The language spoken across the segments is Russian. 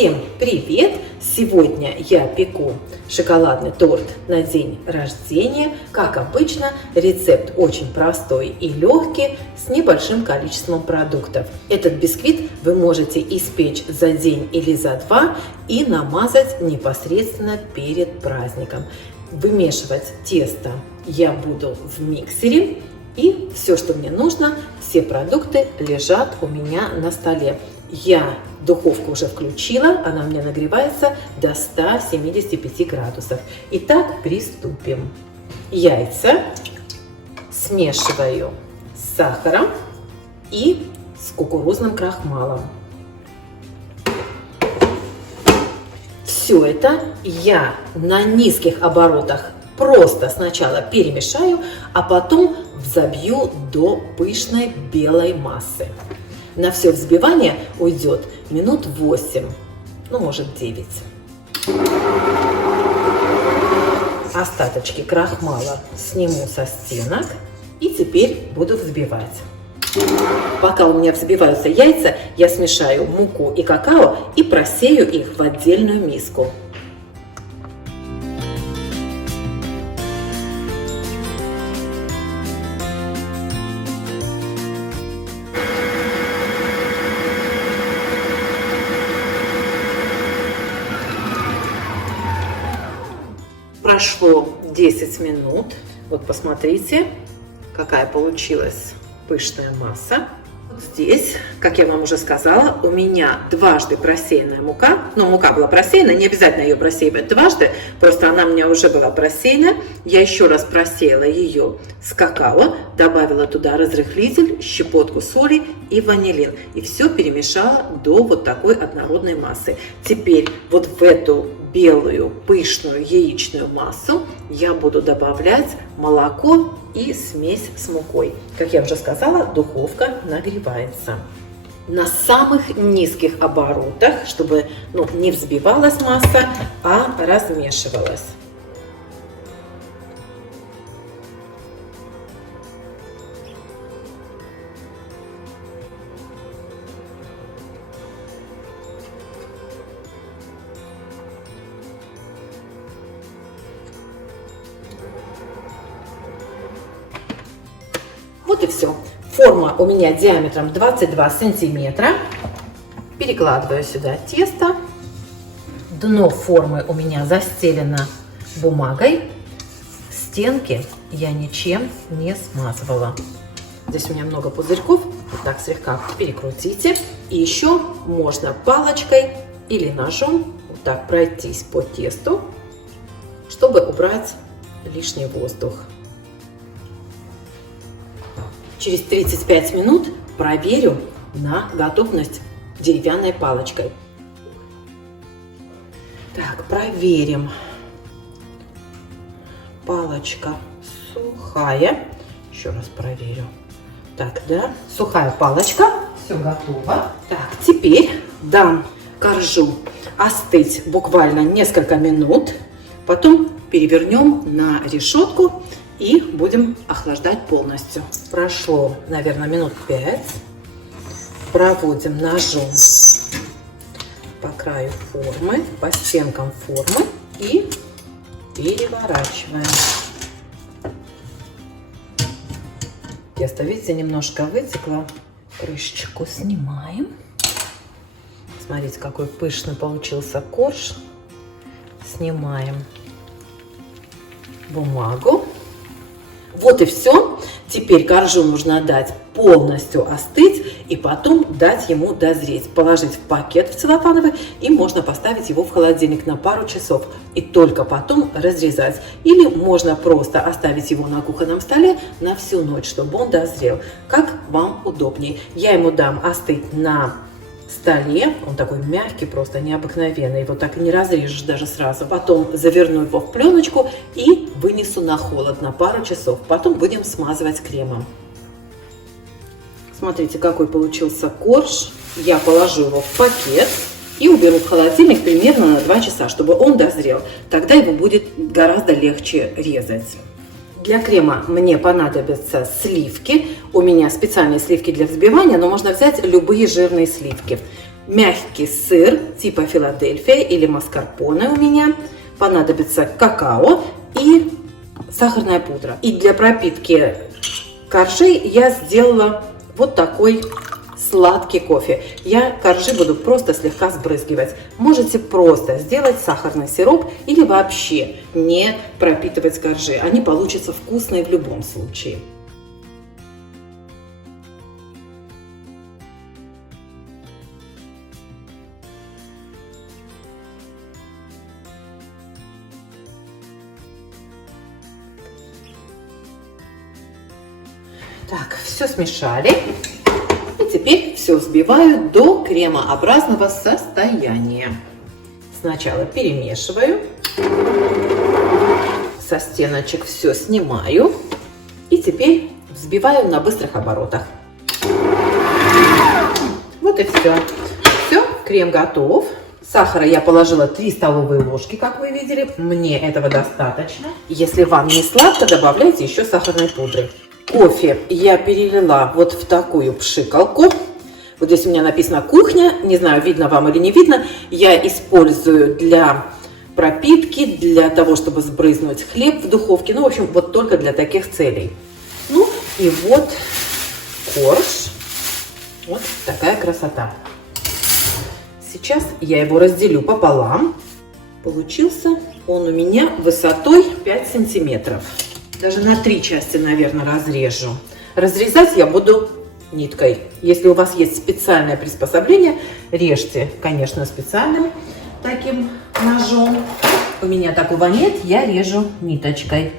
Всем привет! Сегодня я пеку шоколадный торт на день рождения. Как обычно, рецепт очень простой и легкий, с небольшим количеством продуктов. Этот бисквит вы можете испечь за день или за два и намазать непосредственно перед праздником. Вымешивать тесто я буду в миксере. И все, что мне нужно, все продукты лежат у меня на столе. Я духовку уже включила, она у меня нагревается до 175 градусов. Итак, приступим. Яйца смешиваю с сахаром и с кукурузным крахмалом. Все это я на низких оборотах просто сначала перемешаю, а потом взобью до пышной белой массы. На все взбивание уйдет минут 8, ну может 9. Остаточки крахмала сниму со стенок и теперь буду взбивать. Пока у меня взбиваются яйца, я смешаю муку и какао и просею их в отдельную миску. Прошло 10 минут. Вот посмотрите, какая получилась пышная масса. Вот здесь, как я вам уже сказала, у меня дважды просеянная мука. Но мука была просеяна, не обязательно ее просеивать дважды, просто она у меня уже была просеяна. Я еще раз просеяла ее с какао, добавила туда разрыхлитель, щепотку соли и ванилин. И все перемешала до вот такой однородной массы. Теперь вот в эту белую пышную яичную массу я буду добавлять молоко и смесь с мукой. Как я уже сказала, духовка нагревается на самых низких оборотах, чтобы не взбивалась масса, а размешивалась. Вот и все. Форма у меня диаметром 22 сантиметра. Перекладываю сюда тесто. Дно формы у меня застелено бумагой. Стенки я ничем не смазывала. Здесь у меня много пузырьков. Вот так слегка перекрутите. И еще можно палочкой или ножом вот так пройтись по тесту, чтобы убрать лишний воздух. Через 35 минут проверю на готовность деревянной палочкой. Так, проверим. Палочка сухая. Еще раз проверю. Так, да, сухая палочка. Все готово. Так, теперь дам коржу остыть буквально несколько минут. Потом перевернем на решетку и будем охлаждать полностью. Прошло, наверное, минут 5. Проводим ножом по краю формы, по стенкам формы и переворачиваем. Тесто, видите, немножко вытекло. Крышечку снимаем. Смотрите, какой пышный получился корж. Снимаем бумагу. Вот и все. Теперь коржу нужно дать полностью остыть и потом дать ему дозреть. Положить в пакет в целлофановый и можно поставить его в холодильник на пару часов. И только потом разрезать. Или можно просто оставить его на кухонном столе на всю ночь, чтобы он дозрел. Как вам удобнее. Я ему дам остыть на столе. Он такой мягкий, просто необыкновенный. Его так и не разрежешь даже сразу. Потом заверну его в пленочку и вынесу на холод на пару часов. Потом будем смазывать кремом. Смотрите, какой получился корж. Я положу его в пакет и уберу в холодильник примерно на 2 часа, чтобы он дозрел. Тогда его будет гораздо легче резать. Для крема мне понадобятся сливки. У меня специальные сливки для взбивания, но можно взять любые жирные сливки. мягкий сыр типа Филадельфия или маскарпоне у меня. Понадобится какао и сахарная пудра. И для пропитки коржей я сделала вот такой сладкий кофе. Я коржи буду просто слегка сбрызгивать. Можете просто сделать сахарный сироп или вообще не пропитывать коржи. Они получатся вкусные в любом случае. Так, все смешали. И теперь все взбиваю до кремообразного состояния. Сначала перемешиваю. Со стеночек все снимаю. И теперь взбиваю на быстрых оборотах. Вот и все. Все, крем готов. Сахара я положила 3 столовые ложки, как вы видели. Мне этого достаточно. Если вам не сладко, добавляйте еще сахарной пудры. Кофе я перелила вот в такую пшикалку. Вот здесь у меня написано «кухня». Не знаю, видно вам или не видно. Я использую для пропитки, для того, чтобы сбрызнуть хлеб в духовке. Ну, в общем, вот только для таких целей. Ну, и вот корж. Вот такая красота. Сейчас я его разделю пополам. Получился он у меня высотой 5 сантиметров. Даже на 3 части, наверное, разрежу. Разрезать я буду ниткой. Если у вас есть специальное приспособление, режьте, конечно, специальным таким ножом. У меня такого нет, я режу ниточкой.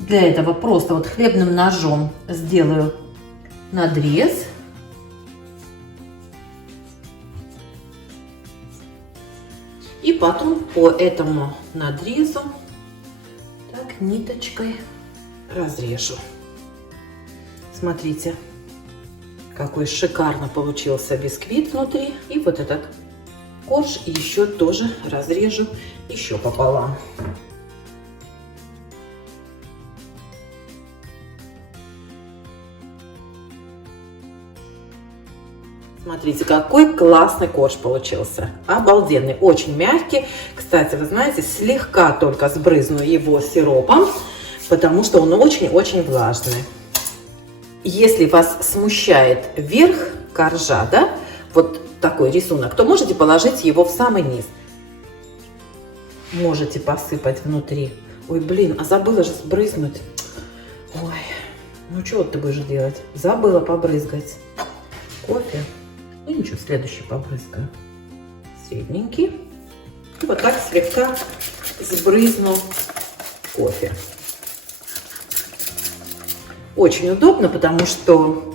Для этого просто вот хлебным ножом сделаю надрез. И потом по этому надрезу так ниточкой разрежу. Смотрите, какой шикарно получился бисквит внутри. И вот этот корж еще тоже разрежу еще пополам. Смотрите, какой классный корж получился. Обалденный, очень мягкий. Кстати, вы знаете, слегка только сбрызну его сиропом, потому что он очень-очень влажный. Если вас смущает верх коржа, да, вот такой рисунок, то можете положить его в самый низ. Можете посыпать внутри. Ой, блин, а забыла же сбрызнуть. Ой, ну что ты будешь делать? Забыла побрызгать кофе. Ну ничего, следующий побрызгаю. Средненький. И вот так слегка сбрызну кофе. Очень удобно, потому что,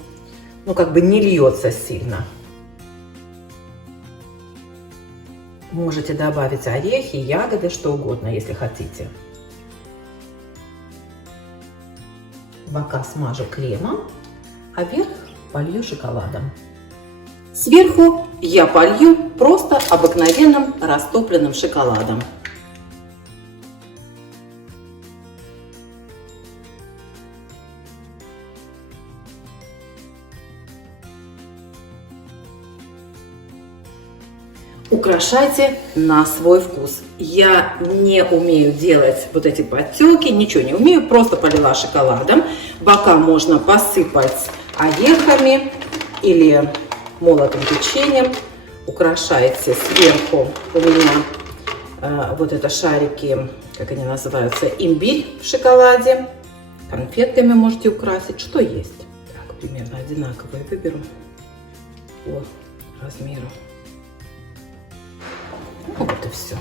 ну, как бы не льется сильно. Можете добавить орехи, ягоды, что угодно, если хотите. Бока смажу кремом, а верх полью шоколадом. Сверху я полью просто обыкновенным растопленным шоколадом. Украшайте на свой вкус. Я не умею делать вот эти подтеки, ничего не умею, просто полила шоколадом. Бока можно посыпать орехами или молотым печеньем. Украшайте сверху у меня вот это шарики, как они называются, имбирь в шоколаде. Конфетками можете украсить, что есть. Так, примерно одинаковые выберу по размеру. Вот и все.